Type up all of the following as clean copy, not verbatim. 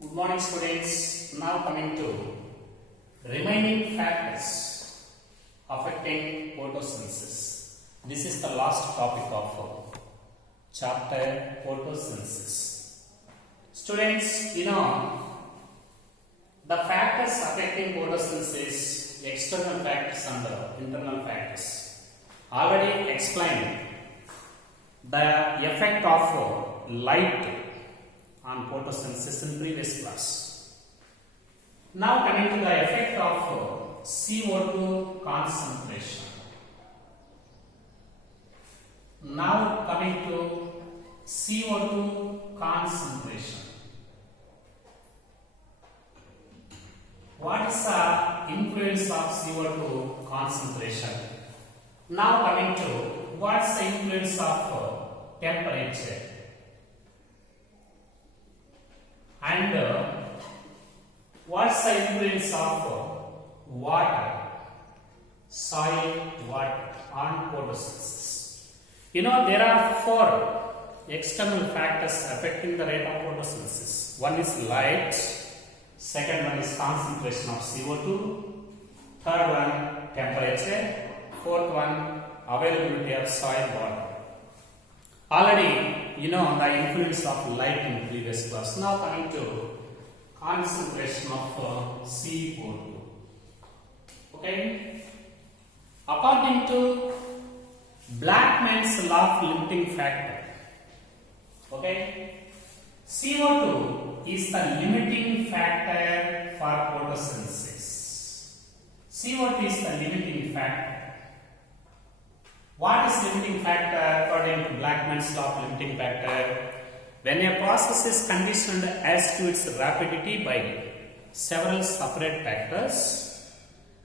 Good morning, students. Now coming to remaining factors affecting photosynthesis. This is the last topic of chapter photosynthesis. Students, the factors affecting photosynthesis, external factors and internal factors. Already explained the effect of light on photosynthesis in previous class. Now coming to the effect of CO2 concentration. Now coming to CO2 concentration. What is the influence of CO2 concentration? Now coming to what's the influence of temperature? And what's the influence of water, soil, water on photosynthesis? There are four external factors affecting the rate of photosynthesis. One is light, second one is concentration of CO2, third one temperature, fourth one availability of soil, water. Already the influence of light in previous class. Now coming to concentration of CO2. Okay. According to Blackman's law of limiting factor. Okay. CO2 is the limiting factor for photosynthesis. CO2 is the limiting factor. What is limiting factor according to Blackman's law of limiting factor? When a process is conditioned as to its rapidity by several separate factors,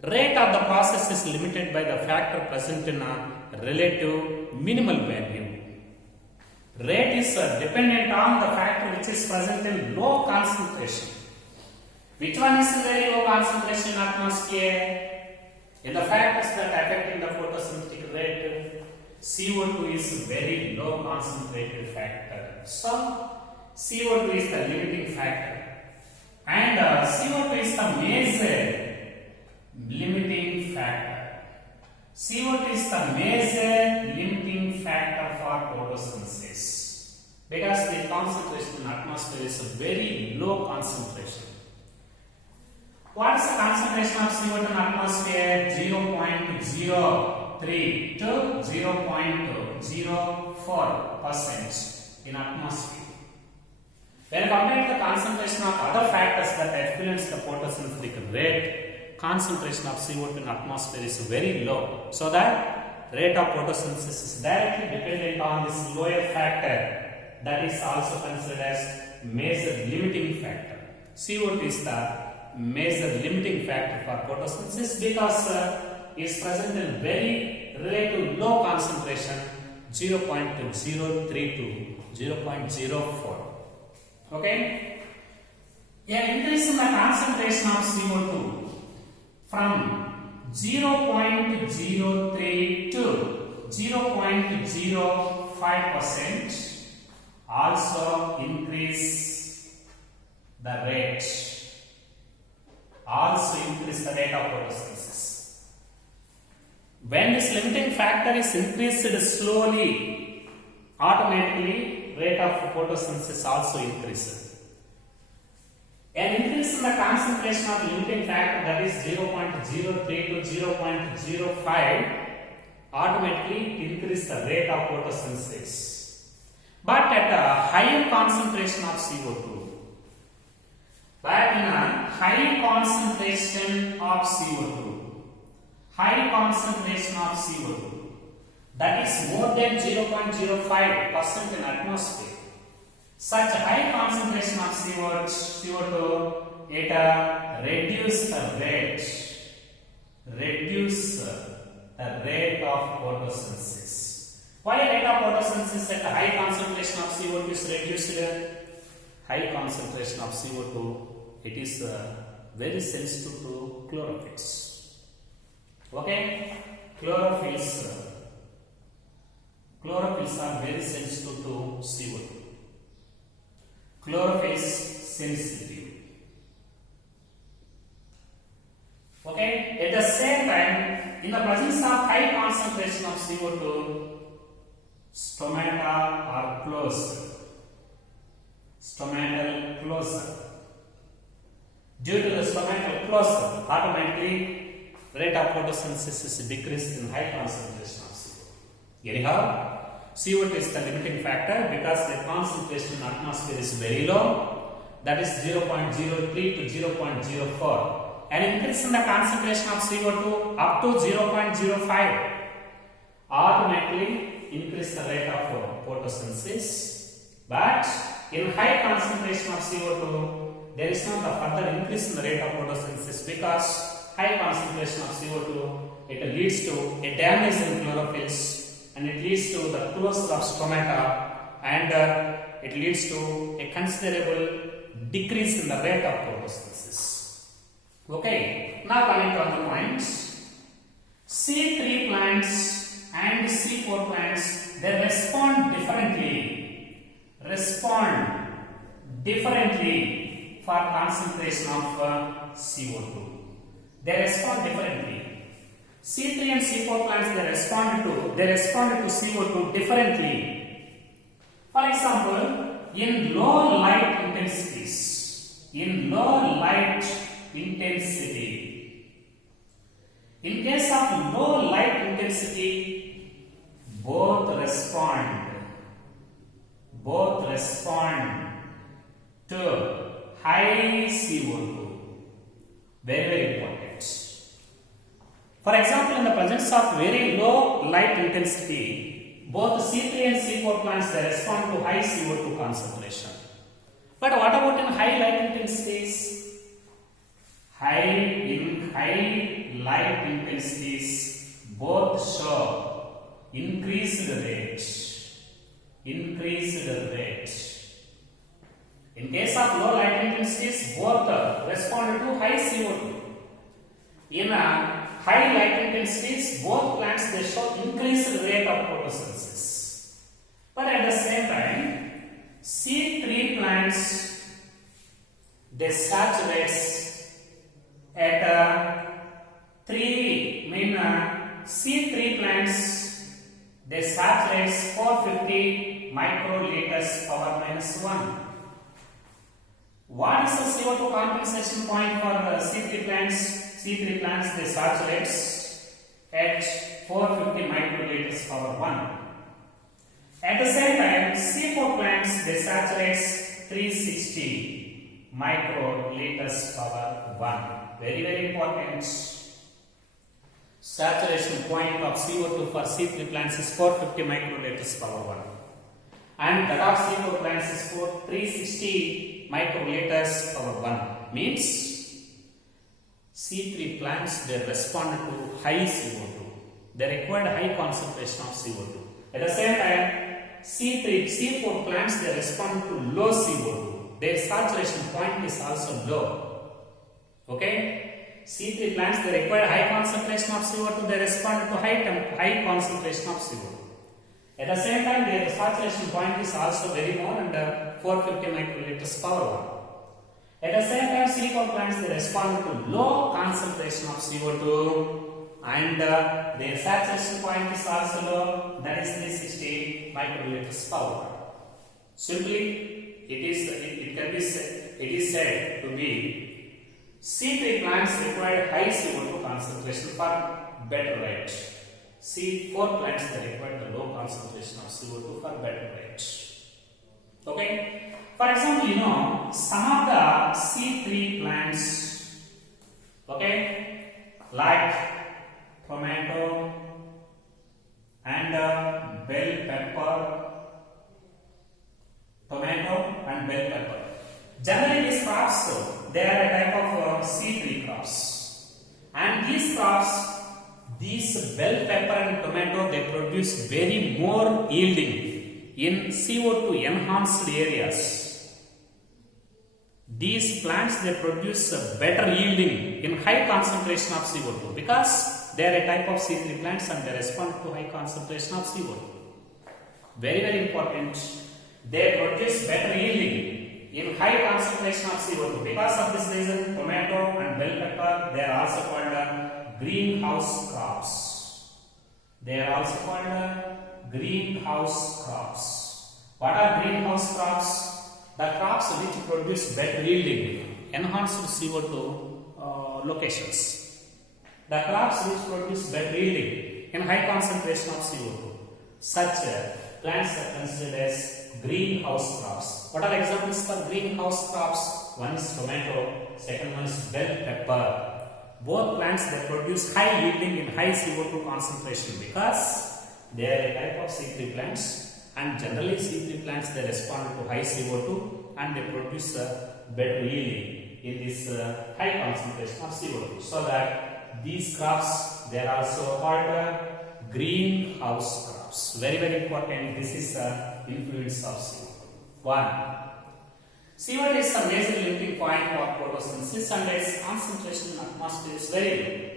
rate of the process is limited by the factor present in a relative minimal value. Rate is dependent on the factor which is present in low concentration. Which one is in very low concentration in atmosphere? In the factors that affecting the photosynthetic rate, CO2 is very low concentrated factor. So, CO2 is the limiting factor. And CO2 is the major limiting factor. CO2 is the major limiting factor for photosynthesis. Because the concentration in atmosphere is a very low concentration. What is the concentration of CO2 in atmosphere? 0.03 to 0.04% in atmosphere. When compared to the concentration of other factors that influence the photosynthetic rate, concentration of CO2 in atmosphere is very low. So that rate of photosynthesis is directly dependent on this lower factor that is also considered as major limiting factor. CO2 is the major limiting factor for photosynthesis because it is present in very relative low concentration 0.03 to 0.04. Okay? An increase in the concentration of CO2 from 0.03 to 0.05% also increase the rate. Also increase the rate of photosynthesis. When this limiting factor is increased slowly, automatically rate of photosynthesis also increases. An increase in the concentration of limiting factor, that is 0.03 to 0.05, automatically increase the rate of photosynthesis. But at a higher concentration of CO2, but in a high concentration of CO2, that is more than 0.05% in atmosphere. Such high concentration of CO2, it reduce the rate of photosynthesis. Why rate of photosynthesis at a high concentration of CO2 is reduced? High concentration of CO2, it is very sensitive to chlorophylls. Okay? Chlorophylls are very sensitive to CO2. Chlorophyll sensitive. closure. Due to the stomatal closure, automatically rate of photosynthesis is decreased in high concentration of CO2. Anyhow, CO2 is the limiting factor because the concentration in atmosphere is very low, that is 0.03 to 0.04. An increase in the concentration of CO2 up to 0.05 automatically increase the rate of photosynthesis. But in high concentration of CO2, there is not a further increase in the rate of photosynthesis because high concentration of CO2 it leads to a damage in chlorophylls and it leads to the closure of stomata and it leads to a considerable decrease in the rate of photosynthesis. Okay, now coming to other points. C3 plants and C4 plants, they respond differently for concentration of CO2. They respond differently. C3 and C4 plants, they respond to CO2 differently. For example, in low light intensity, in case of low light intensity, both respond to high CO2. Very, very important. For example, in the presence of very low light intensity, both C3 and C4 plants, they respond to high CO2 concentration. But what about in high light intensities? In high light intensities, both show increased rate. In case of low light intensities, both respond to high CO2. In high light intensities, both plants they show increased rate of photosynthesis. But at the same time, C3 plants they saturate at C3 plants they saturate 450 microliters power minus 1. What is the CO2 compensation point for C3 plants? C3 plants they saturate at 450 microliters power 1. At the same time, C4 plants they saturate 360 microliters power 1. Very, very important. Saturation point of CO2 for C3 plants is 450 microliters power 1. And that of C4 plants is 360 microliters power 1. Means C3 plants they respond to high CO2. They require high concentration of CO2. At the same time, C4 plants they respond to low CO2. Their saturation point is also low. Okay? C3 plants they require high concentration of CO2. They respond to high concentration of CO2. At the same time, their saturation point is also very low and 450 microliters power 1. At the same time, C4 plants they respond to low concentration of CO2 and their saturation point is also low, that is 360 microliters power 1. Simply, it is said to be C3 plants require high CO2 concentration for better rate. C4 plants they require the low concentration of CO2 for better rate. Okay. For example, some of the C3 plants, okay, like tomato and bell pepper. Generally, these crops they are a type of C3 crops, and these crops, these bell pepper and tomato, they produce very more yielding in CO2 enhanced areas. These plants they produce better yielding in high concentration of CO2 because they are a type of C3 plants and they respond to high concentration of CO2. Very, very important. They produce better yielding in high concentration of CO2. Because of this reason, tomato and bell pepper they are also called greenhouse crops. They are also called greenhouse crops. What are greenhouse crops? the crops which produce better yielding enhanced CO2 locations. The crops which produce better yielding in high concentration of CO2. Such plants are considered as greenhouse crops. What are examples for greenhouse crops? One is tomato, second one is bell pepper. Both plants they produce high yielding in high CO2 concentration because they are a type of C3 plants, and generally C3 plants they respond to high CO2 and they produce better yielding in this high concentration of CO2. So that these crops they are also called greenhouse crops. Very important. This is the influence of CO2. 1. CO2 is a major limiting point for photosynthesis and its concentration in atmosphere is very low.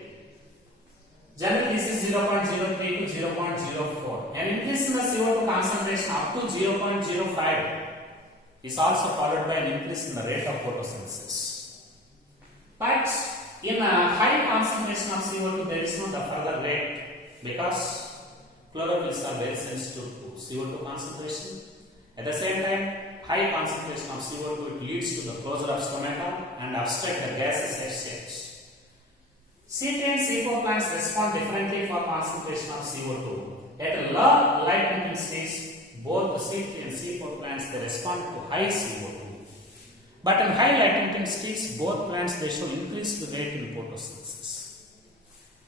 Generally, this is 0.03 to 0.04. An increase in the CO2 concentration up to 0.05 is also followed by an increase in the rate of photosynthesis. But in a high concentration of CO2, there is no further rate because chlorophylls are very sensitive to CO2 concentration. At the same time, high concentration of CO2 it leads to the closure of stomata and obstruct the gases exchange. C3 and C4 plants respond differently for concentration of CO2. At low light intensities, both the C3 and C4 plants they respond to high CO2. But in high light intensities, both plants they show increased rate in photosynthesis.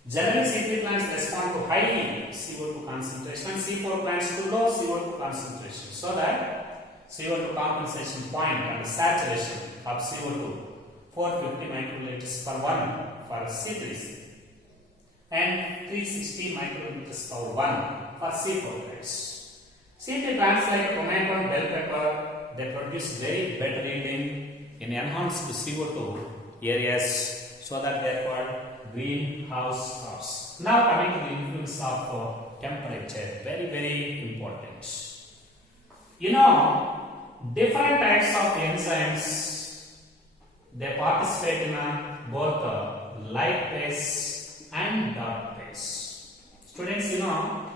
Generally, C3 plants respond to high CO2 concentration and C4 plants to low CO2 concentration. So that CO2 compensation point and saturation of CO2 450 microliters per 1 for C3 and 360 microliters per 1 for C4 plants. C3 plants like tomato and bell pepper they produce very better yielding in enhanced CO2 areas, so that they are called greenhouse crops. Now coming to the influence of temperature, very important. You know, different types of enzymes they participate in both light phase and dark phase. Students, you know,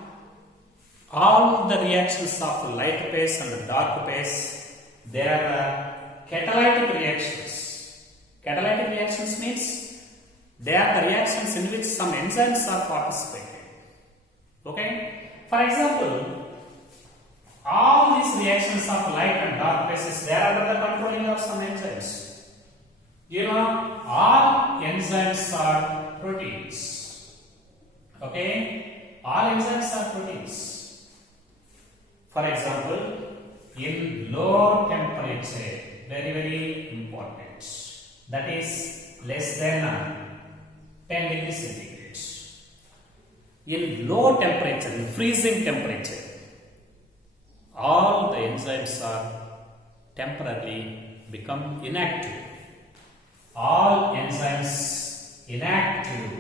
all the reactions of light phase and dark phase they are catalytic reactions. Catalytic reactions means they are the reactions in which some enzymes are participating. Okay? For example, all these reactions of light and dark phases they are under the controlling of some enzymes. You know, all enzymes are proteins. Okay? All enzymes are proteins. For example, in low temperature, very important, that is less than 10 degrees centigrade. In low temperature, in freezing temperature, all the enzymes are temporarily become inactive. All enzymes inactive.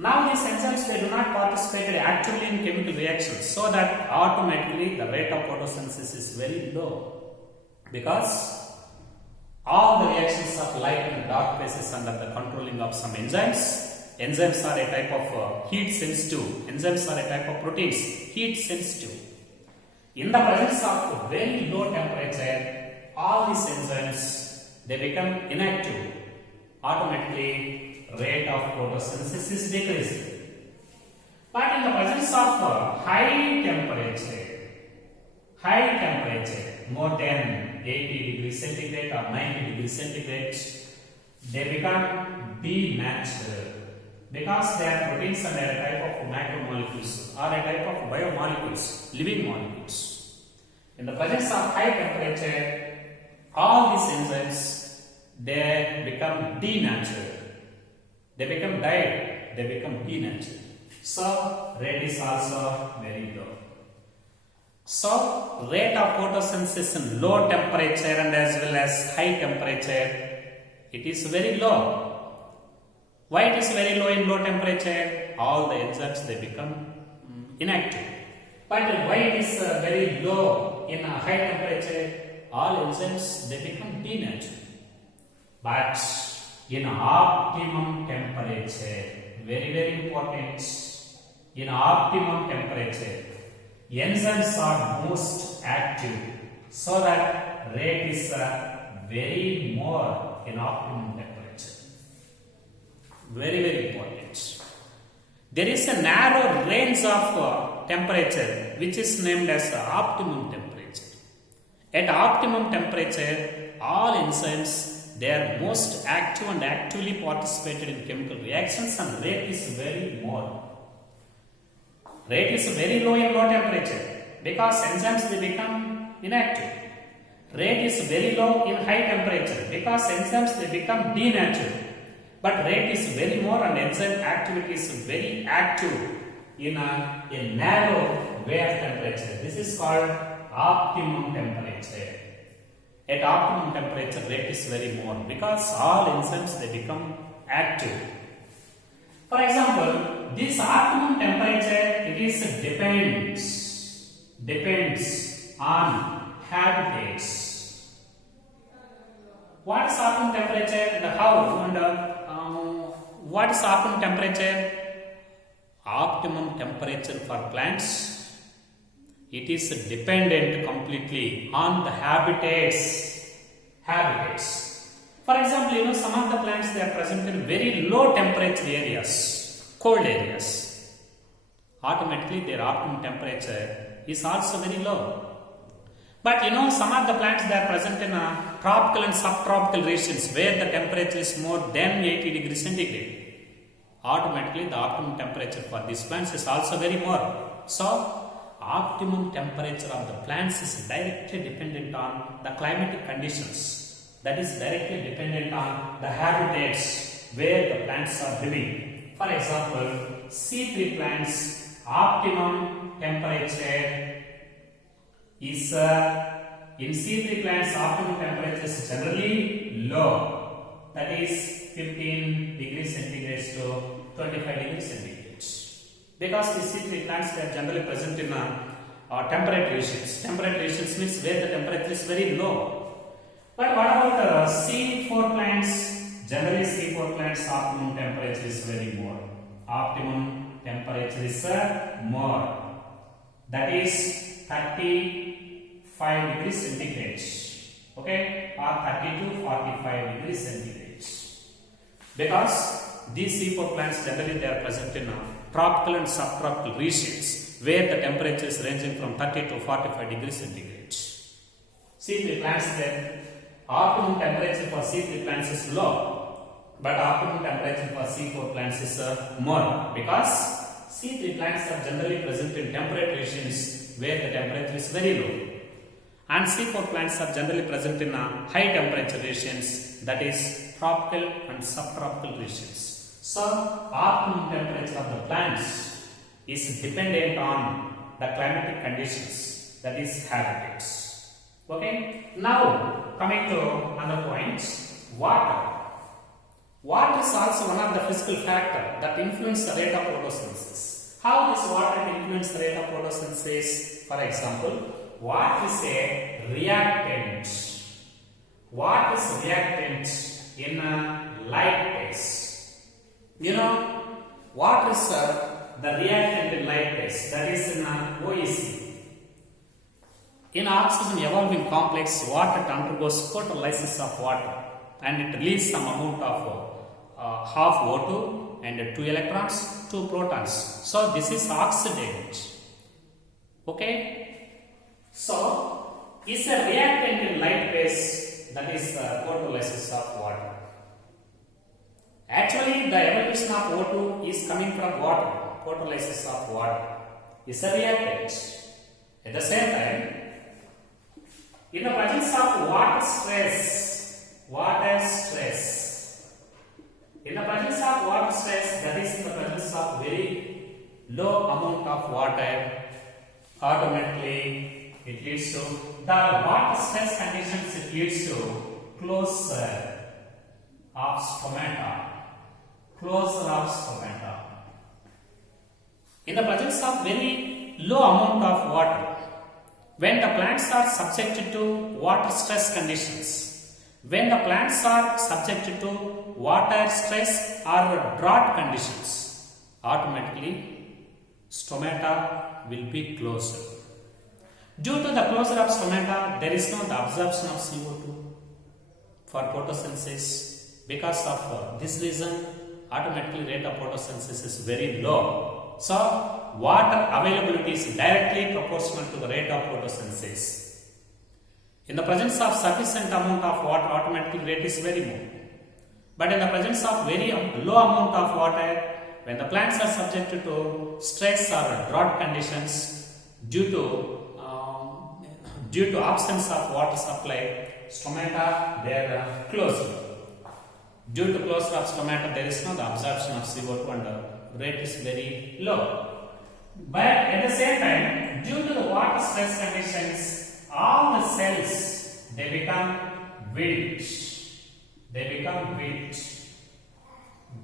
Now these enzymes they do not participate actively in chemical reactions, so that automatically the rate of photosynthesis is very low, because all the reactions of light and dark phases under the controlling of some enzymes. Enzymes are a type of heat sensitive. Enzymes are a type of proteins, heat sensitive. In the presence of very low temperature, all these enzymes they become inactive. Automatically, rate of photosynthesis decreases. But in the presence of high temperature, more than 80 degrees centigrade or 90 degrees centigrade, they become denatured because they are proteins and they are a type of macromolecules or a type of biomolecules, living molecules. In the presence of high temperature, all these enzymes they become denatured. They become died, they become denatured. So, rate is also very low. So, rate of photosynthesis in low temperature and as well as high temperature, it is very low. Why it is very low in low temperature? All the enzymes they become inactive. But why it is very low in a high temperature? All enzymes they become denatured. But in optimum temperature, very important, in optimum temperature, enzymes are most active So that rate is very more in optimum temperature. Very important. There is a narrow range of temperature which is named as optimum temperature. At optimum temperature, all enzymes, they are most active and actively participated in chemical reactions, and rate is very more. Rate is very low in low temperature because enzymes they become inactive. Rate is very low in high temperature because enzymes they become denatured. But rate is very more and enzyme activity is very active in a narrow way of temperature. This is called optimum temperature. At optimum temperature, rate is very more because all enzymes they become active. For example, this optimum temperature it is depends on habitats. What is optimum temperature and how and what is optimum temperature? Optimum temperature for plants, it is dependent completely on the habitats. For example, some of the plants they are present in very low temperature areas, cold areas. Automatically their optimum temperature is also very low. But some of the plants they are present in tropical and subtropical regions where the temperature is more than 80 degrees centigrade. Automatically the optimum temperature for these plants is also very more. So optimum temperature of the plants is directly dependent on the climatic conditions. That is directly dependent on the habitats where the plants are living. For example, C3 plants optimum temperature is in C3 plants optimum temperature is generally low, that is 15 degrees centigrade to 25 degrees centigrade, because the C3 plants they are generally present in temperate regions. Temperate regions means where the temperature is very low. But what about C4 plants? Generally C4 plants optimum temperature is very more. Optimum temperature is more, that is 35 degrees centigrade, okay, or 30 to 45 degrees centigrade, because these C4 plants generally they are present in tropical and subtropical regions where the temperature is ranging from 30 to 45 degrees centigrade. C3 plants then optimum temperature for C3 plants is low, but optimum temperature for C4 plants is more, because C3 plants are generally present in temperate regions where the temperature is very low, and C4 plants are generally present in high temperature regions, that is tropical and subtropical regions. So optimum temperature of the plants is dependent on the climatic conditions, that is habitats. Okay. Now coming to another point, water. Water is also one of the physical factors that influence the rate of photosynthesis. How this water can influence the rate of photosynthesis? For example, what is a reactant? What is reactant in a light phase? What is the reactant in light phase? That is in OEC. In oxygen evolving complex, water undergoes photolysis of water and it releases some amount of half O2 and 2 electrons, 2 protons. So this is oxidant. Okay. So is a reactant in light phase, that is photolysis of water. Actually, the evolution of O2 is coming from water. Photolysis of water is a reactant. At the same time, in the presence of water stress, in the presence of water stress, that is in the presence of very low amount of water, automatically it leads to the water stress conditions, it leads to closure of stomata. In the presence of very low amount of water, when the plants are subjected to water stress conditions, when the plants are subjected to water stress or drought conditions, automatically stomata will be closed. Due to the closure of stomata, there is no the absorption of CO2 for photosynthesis. Because of this reason, automatically rate of photosynthesis is very low. So, water availability is directly proportional to the rate of photosynthesis. In the presence of sufficient amount of water, automatically rate is very more. But in the presence of very low amount of water, when the plants are subjected to stress or drought conditions due to absence of water supply, stomata they are closed. Due to closure of stomata, there is no the absorption of CO2 and the rate is very low. But at the same time, due to the water stress conditions, all the cells they become wilt. They become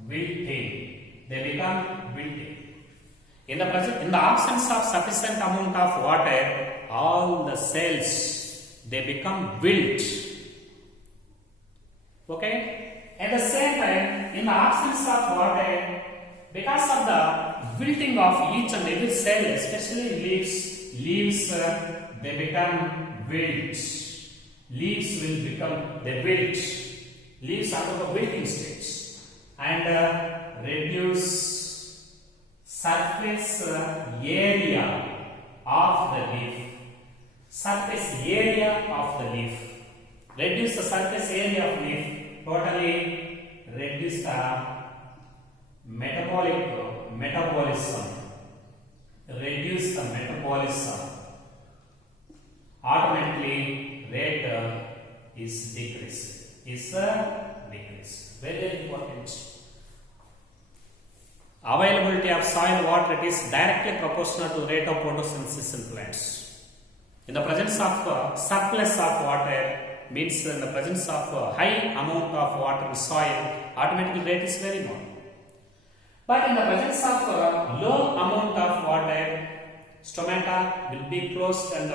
wilting. They become wilting. In the absence of sufficient amount of water, all the cells they become wilt. Okay? At the same time, in the absence of water, because of the wilting of each and every cell, especially leaves they become wilt. Leaves will become the wilt. Leaves undergo wilting stage and reduce surface area of the leaf. Surface area of the leaf. Reduce the surface area of leaf. Totally reduce the metabolism. Reduce the metabolism. Automatically rate is decreased. Very important. Availability of soil water is directly proportional to rate of photosynthesis in plants. In the presence of surplus of water, means in the presence of high amount of water in soil, automatically rate is very low. But in the presence of low amount of water, stomata will be closed and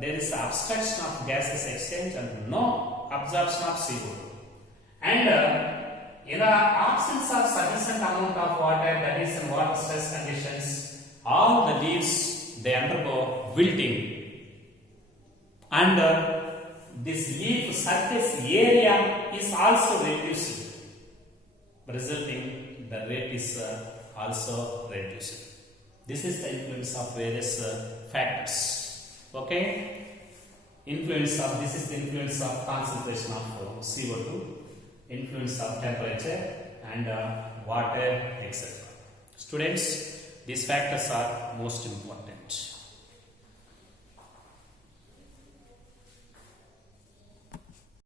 there is obstruction of gases exchange and no absorption of CO2. And in the absence of sufficient amount of water, that is in water stress conditions, all the leaves they undergo wilting. And this leaf surface area is also reduced, resulting the rate is also reduced. This is the influence of various factors. Okay, this is the influence of concentration of CO2, influence of temperature and water, etc. Students, these factors are most important.